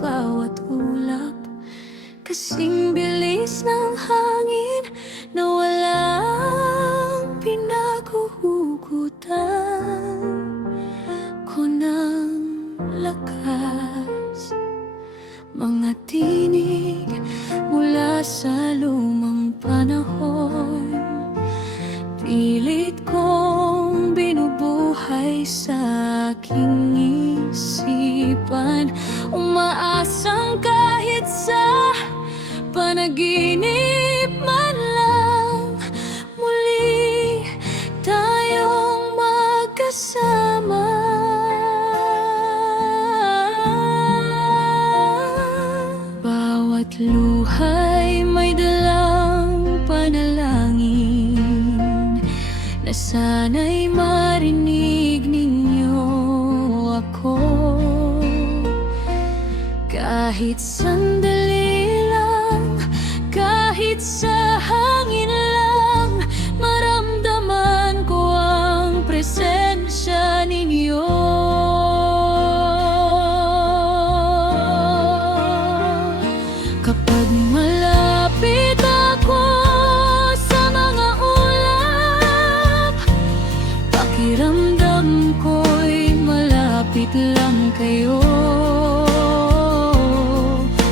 bawat ulap. Kasing bilis ng hangin na walang pinaguhugutan ko ng lakas. Mga tinig mula sa lumang panahon, pilit kong binubuhay sa aking isipan. Umaasang kahit sa panaginip man lang, muli tayong magkasama. Bawat luha'y may dalang panalangin na sana'y marinig ninyo ako. Kahit sandali lang, kahit sa hangin lang, maramdaman ko ang presensya ninyo. Kapag malapit ako sa mga ulap, pakiramdam ko'y malapit lang kayo.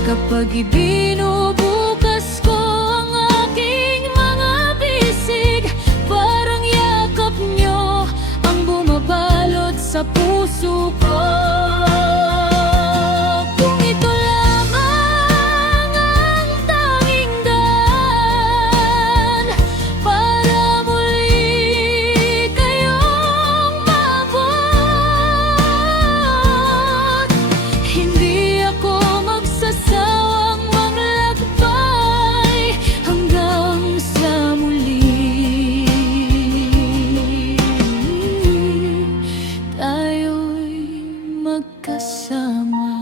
Kapag ibinubukas ko ang aking mga bisig, parang yakap nyo ang bumabalot sa puso ko. Kung ito lamang ang tanging daan para muli kayong maabot, hindi ako magsasawang maglakbay hanggang sa muli. Tayo'y magkasama.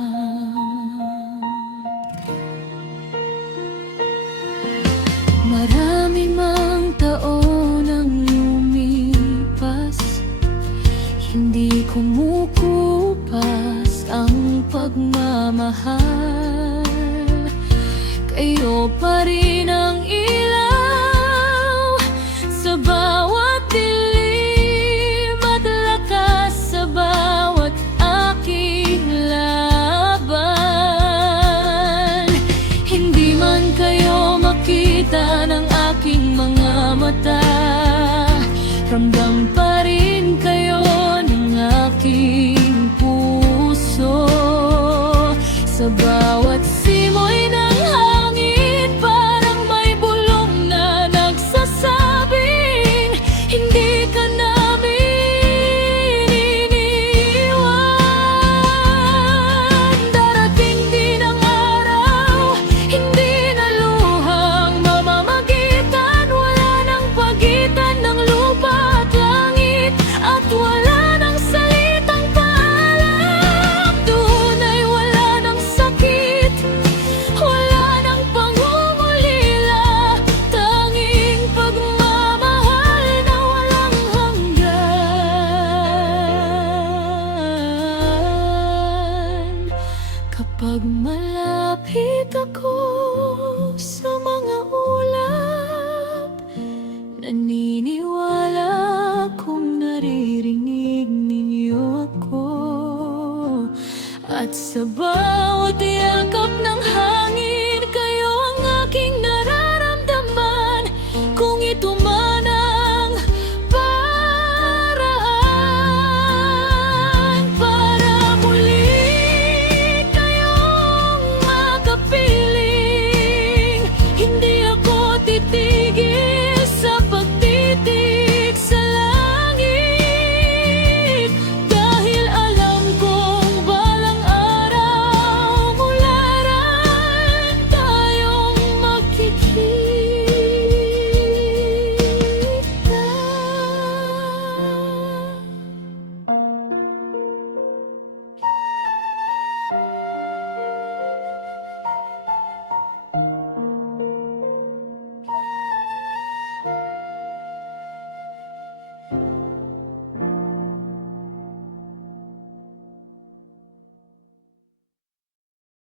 Marami mang taon ang lumipas, hindi kumukupas ang pagmamahal. Kayo pa rin ang ilaw sa bawat dilim at lakas sa bawat aking laban. Hindi man kayo makita ng aking mga mata, ramdam pa rin kayo ng aking puso. Sa bawat simoy ng hangin, parang may bulong na nagsasabing hindi ka namin iniwan. Darating din ang araw, hindi na luhang mamamagitan, wala nang pagitan ng lupa at langit, at wala nang salitang paalam. Doon ay wala nang sakit, wala nang pangungulila, tanging pagmamahal na walang hanggan. Kapag malapit ako sa mga ulap, naniniwala kong naririnig ninyo ako. At sa